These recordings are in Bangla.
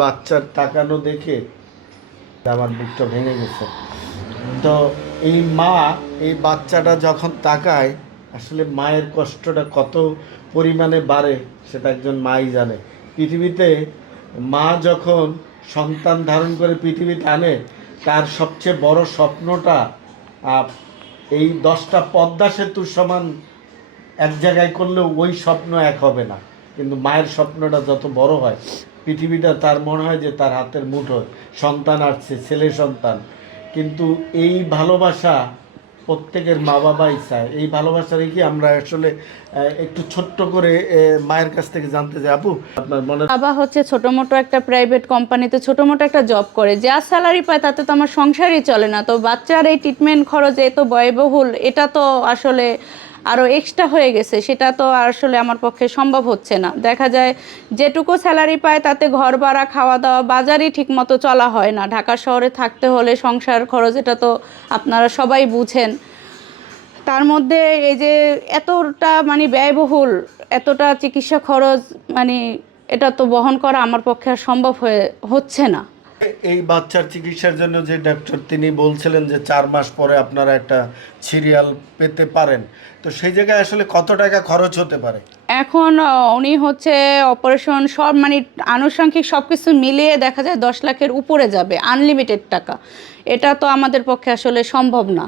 বাচ্চার তাকানো দেখে আমার বুকটা ভেঙে গেছে। তো এই মা, এই বাচ্চাটা যখন তাকায়, আসলে মায়ের কষ্টটা কত পরিমাণে বাড়ে সেটা একজন মাই জানে। পৃথিবীতে মা যখন সন্তান ধারণ করে পৃথিবীতে আনে, তার সবচেয়ে বড় স্বপ্নটা এই দশটা পদ্মা সেতুর সমান এক জায়গায় করলেও ওই স্বপ্ন এক হবে না। কিন্তু মায়ের স্বপ্নটা যত বড় হয় পৃথিবীটা তার মনে হয় যে তার হাতের মুঠোয় সন্তান আসছে ছেলে সন্তান। কিন্তু এই ভালোবাসা প্রত্যেকের মা বাবাই চায়। এই ভালোবাসা রেখে আমরা আসলে একটু ছোট্ট করে মায়ের কাছ থেকে জানতে চাই। আপু, আপনার মনে বাবা হচ্ছে ছোট মোটো একটা প্রাইভেট কোম্পানিতে ছোট মোটো একটা জব করে। যা স্যালারি পায় তাতে তো আমার সংসারই চলে না। তো বাচ্চার এই ট্রিটমেন্ট খরচ এত ব্যয়বহুল, এটা তো আসলে আরও এক্সট্রা হয়ে গেছে, সেটা তো আসলে আমার পক্ষে সম্ভব হচ্ছে না। দেখা যায় যেটুকু স্যালারি পায় তাতে ঘর ভাড়া, খাওয়া দাওয়া, বাজারই ঠিকমতো চলা হয় না। ঢাকা শহরে থাকতে হলে সংসার খরচ, এটা তো আপনারা সবাই বুঝেন। তার মধ্যে এই যে এতটা মানে ব্যয়বহুল, এতটা চিকিৎসা খরচ মানে এটা তো বহন করা আমার পক্ষে আর সম্ভব হয়ে, হচ্ছে না। এই বাচ্চার চিকিৎসার জন্য যে ডক্টর তিনি বলছিলেন যে চার মাস পরে আপনারা একটা সিরিয়াল পেতে পারেন। তো সেই জায়গায় আসলে কত টাকা খরচ হতে পারে? এখন উনি হচ্ছে অপারেশন সব মানে আনুষঙ্গিক সব কিছু মিলিয়ে দেখা যায় দশ লাখের উপরে যাবে আনলিমিটেড টাকা। এটা তো আমাদের পক্ষে আসলে সম্ভব না।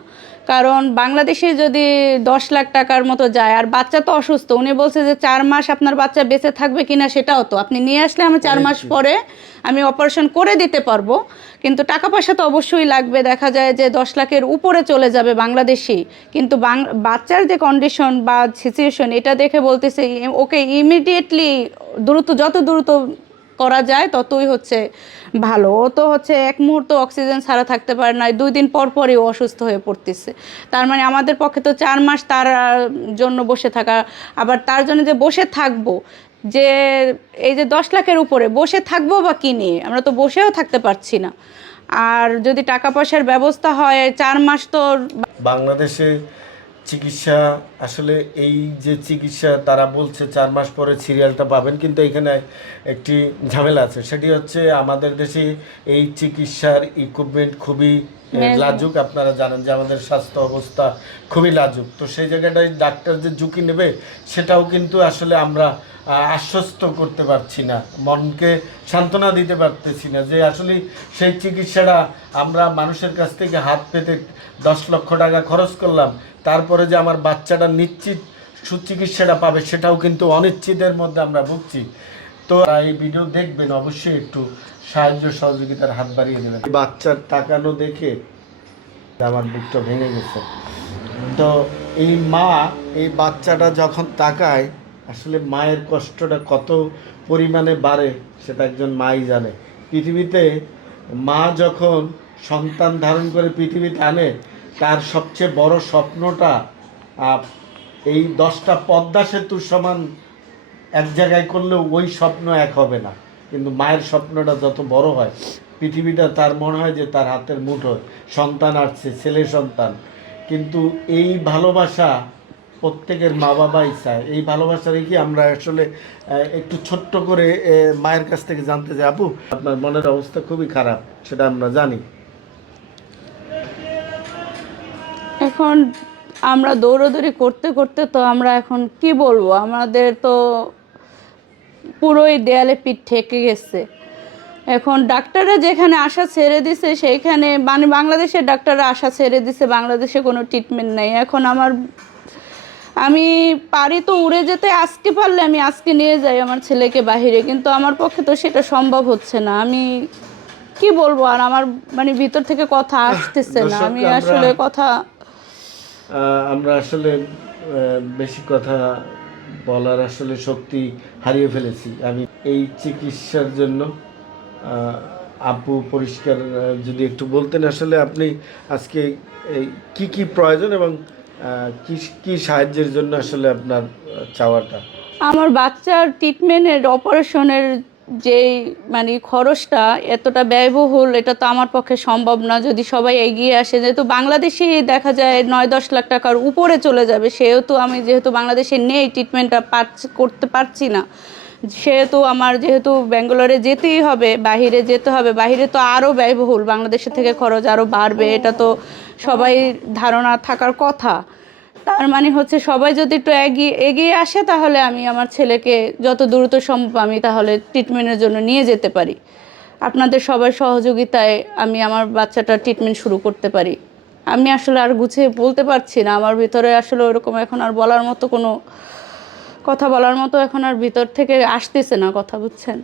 কারণ বাংলাদেশে যদি দশ লাখ টাকার মতো যায় আর বাচ্চা তো অসুস্থ উনি বলছে যে চার মাস আপনার বাচ্চা বেঁচে থাকবে কিনা সেটাও তো। আপনি নিয়ে আসলে আমি চার মাস পরে আমি অপারেশন করে দিতে পারব। কিন্তু টাকা পয়সা তো অবশ্যই লাগবে। দেখা যায় যে দশ লাখের উপরে চলে যাবে বাংলাদেশি কিন্তু বাং- বাচ্চার যে কন্ডিশন বা সিচুয়েশন এটা দেখে বলতেছে, ওকে ইমিডিয়েটলি দ্রুত, যত দ্রুত করা যায়, ততই হচ্ছে ভালো। ও তো হচ্ছে এক মুহূর্ত অক্সিজেন ছাড়া থাকতে পারে না, দুই দিন পর পরই অসুস্থ হয়ে পড়তেছে। তার মানে আমাদের পক্ষে তো চার মাস তার জন্য বসে থাকা, আবার তার জন্য যে বসে থাকব, যে এই যে দশ লাখের উপরে, বসে থাকব বা কি নিয়ে? আমরা তো বসেও থাকতে পারছি না। আর যদি টাকা পয়সার ব্যবস্থা হয় চার মাস তো বাংলাদেশে চিকিৎসা আসলে এই যে চিকিৎসা তারা বলছে চার মাস পরে সিরিয়ালটা পাবেন কিন্তু এখানে একটি ঝামেলা আছে। সেটি হচ্ছে আমাদের দেশে এই চিকিৎসার ইকুইপমেন্ট খুবই লাজুক। আপনারা জানেন যে আমাদের স্বাস্থ্য অবস্থা খুবই লাজুক। তো সেই জায়গাটায় ডাক্তার যে ঝুঁকি নেবে সেটাও কিন্তু আসলে আমরা আশ্বস্ত করতে পারছি না। মনকে সান্ত্বনা দিতে পারতেছি না যে আসলে সেই চিকিৎসাটা আমরা মানুষের কাছ থেকে হাত পেতে দশ লক্ষ টাকা খরচ করলাম তারপরে যে আমার বাচ্চাটা নিশ্চিত সুচিকিৎসাটা পাবে, সেটাও কিন্তু অনিশ্চিতের মধ্যে আমরা ভুগছি। তো এই ভিডিও দেখবেন, অবশ্যই একটু সাহায্য সহযোগিতার হাত বাড়িয়ে দেবেন। বাচ্চার তাকানো দেখে আমার বুকটা ভেঙে গেছে। তো এই মা, এই বাচ্চাটা যখন তাকায়, আসলে মায়ের কষ্টটা কত পরিমাণে বাড়ে, সেটা একজন মাই জানে। পৃথিবীতে মা যখন সন্তান ধারণ করে পৃথিবীতে আনে তার সবচেয়ে বড় স্বপ্নটা এই দশটা পদ্মা সেতুর সমান এক জায়গায় করলেও ওই স্বপ্ন এক হবে না। কিন্তু মায়ের স্বপ্নটা যত বড় হয়, পৃথিবীটা তার মনে হয় যে তার হাতের মুঠোয় সন্তান আসছে, ছেলে সন্তান। কিন্তু এই ভালোবাসা প্রত্যেকের মা বাবাই চায়। এই ভালোবাসা রেখে আমরা আসলে একটু ছোট্ট করে মায়ের কাছ থেকে জানতে চাই। আপু, আপনার মনের অবস্থা খুবই খারাপ, সেটা আমরা জানি। এখন আমরা দৌড়াদৌড়ি করতে করতে তো আমরা এখন কি বলব? আমাদের তো পুরোই দেয়ালে পিঠ ঠেকে গেছে। এখন ডাক্তাররা যেখানে আশা ছেড়ে দিছে সেইখানে মানে বাংলাদেশের ডাক্তাররা আশা ছেড়ে দিছে বাংলাদেশে কোনো ট্রিটমেন্ট নেই। এখন আমার আমি পারি তো উড়ে যেতে আজকে পারলে আমি আজকে নিয়ে যাই আমার ছেলেকে বাহিরে কিন্তু আমার পক্ষে তো সেটা সম্ভব হচ্ছে না। আমি কি বলব? আর আমার মানে ভিতর থেকে কথা আসতেছে না। আমি আসলে কথা আমরা আসলে বেশি কথা বলার আসলে শক্তি হারিয়ে ফেলেছি। আমি এই চিকিৎসার জন্য আপু পরিষ্কার যদি একটু বলতেন আসলে আপনি আজকে কি কি প্রয়োজন এবং কি কি সাহায্যের জন্য আসলে আপনার চাওয়াটা? আমার বাচ্চার ট্রিটমেন্টের অপারেশনের যেই মানে খরচটা এতটা ব্যয়বহুল, এটা তো আমার পক্ষে সম্ভব না। যদি সবাই এগিয়ে আসে, যেহেতু বাংলাদেশে দেখা যায় নয় দশ লাখ টাকার উপরে চলে যাবে, সেহেতু আমি যেহেতু বাংলাদেশে নেই ট্রিটমেন্টটা পাচ্ছি, করতে পারছি না। সেহেতু আমার যেহেতু ব্যাঙ্গালোরে যেতেই হবে, বাহিরে যেতে হবে, বাহিরে তো আরও ব্যয়বহুল। বাংলাদেশের থেকে খরচ আরও বাড়বে, এটা তো সবাই ধারণা থাকার কথা। তার মানে হচ্ছে সবাই যদি একটু এগিয়ে এগিয়ে আসে, তাহলে আমি আমার ছেলেকে যত দ্রুত সম্ভব আমি তাহলে ট্রিটমেন্টের জন্য নিয়ে যেতে পারি। আপনাদের সবার সহযোগিতায় আমি আমার বাচ্চাটার ট্রিটমেন্ট শুরু করতে পারি। আমি আসলে আর গুছিয়ে বলতে পারছি না। আমার ভিতরে আসলে ওরকম এখন আর বলার মতো কোনো কথা বলার মতো এখন আর ভিতর থেকে আসতেছে না কথা, বুঝছেন?